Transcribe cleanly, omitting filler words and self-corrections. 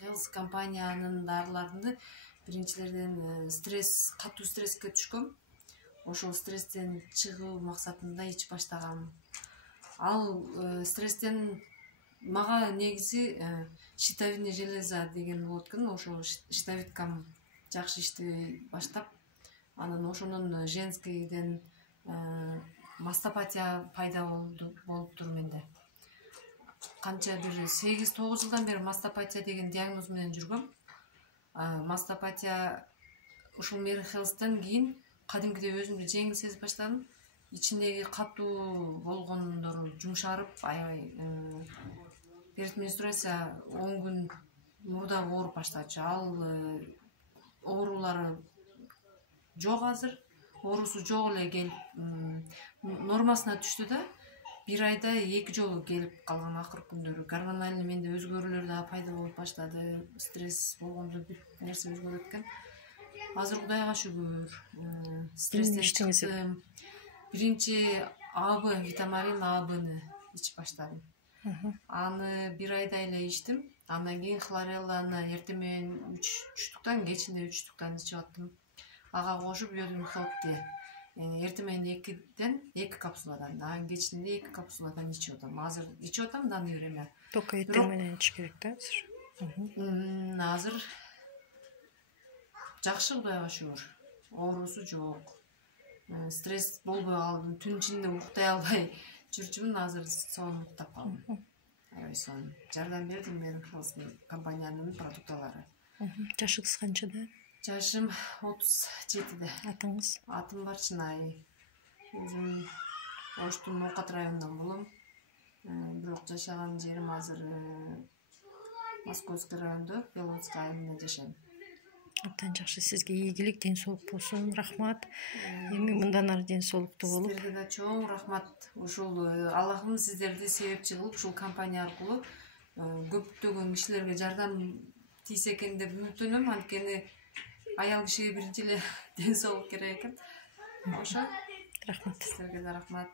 Health компаниянын дарыларını биринчилерден катуу стресске түшкөм. Ошол стресстен чыгуу максатында ичип баштагам. Ал стресстен мага негизи щитовидный железа деген болот экен. Ошол щитовидкам жакшы иштебей баштап, анан ошонун женскийден мастопатия пайда болуптур менде. Канча бир 8-9 жылдан бери мастопатия деген диагноз менен жүргөм. Мастопатия ушул Mary Health'тан кийин кадимкидей өзүмдү жеңил сезип баштадым. Ичиндеги катуу болгондору жумшарып, аябай перед менструация 10 күн мурда ооруп баштачу. Ал оорулары жок азыр. Оорусу жок эле келип нормасына түштү да, бир айда 2 жолу келип калган акыркы күндөрү. Гормональный менде өзгөрүүлөр да пайда болуп баштады. Стресс болгондо бүт нерсе өзгөрөт экен. Азыр Кудайга шүгүр, стресстен чыктым. Биринчи АБ, витамин АБны ичип баштадым. Аны бир айда эле ичтим. Андан кийин хлорелланы эртең менен 3 кечинде 3 туктан ичип аттым. Ага кошуп йодум хелпти. Эртең менен 2 капсуладан, анан кечинде 2 капсуладан ичип атам. Азыр ичип атам данный время. Только эртең менен ичиш керек да. Азыр жакшы, Кудайга шүгүр. Оорусу жок. Стресс болбой калдым. Түн ичинде уктай албай жүрчүмүн, азыр сонун уктап калдым. Аябай сонун. Жардам бердим Mary Health компаниянын продукталары. Жашыңыз канчада? Жашым 37-де. Атыңыз? Атым Барчынай. Өзүм Оштун Ноокат районунан болом. Бирок жашаган жерим азыр Московский райондо, Беловодский айылында жашайм. Абдан жакшы. Сизге ийгилик, ден соолук болсун. Рахмат. Эми мындан ары ден соолуктуу болуп. Сиздерге да чоң рахмат. Ушул Аллахым сиздерди себепчи кылып, ушул компания аркылуу көптөгөн кишилерге жардам тийсе экен деп үмүттөнөм. Анткени аял кишиге биринчи эле ден соолук керек экен. Ошо. Рахмат. Сиздерге да рахмат.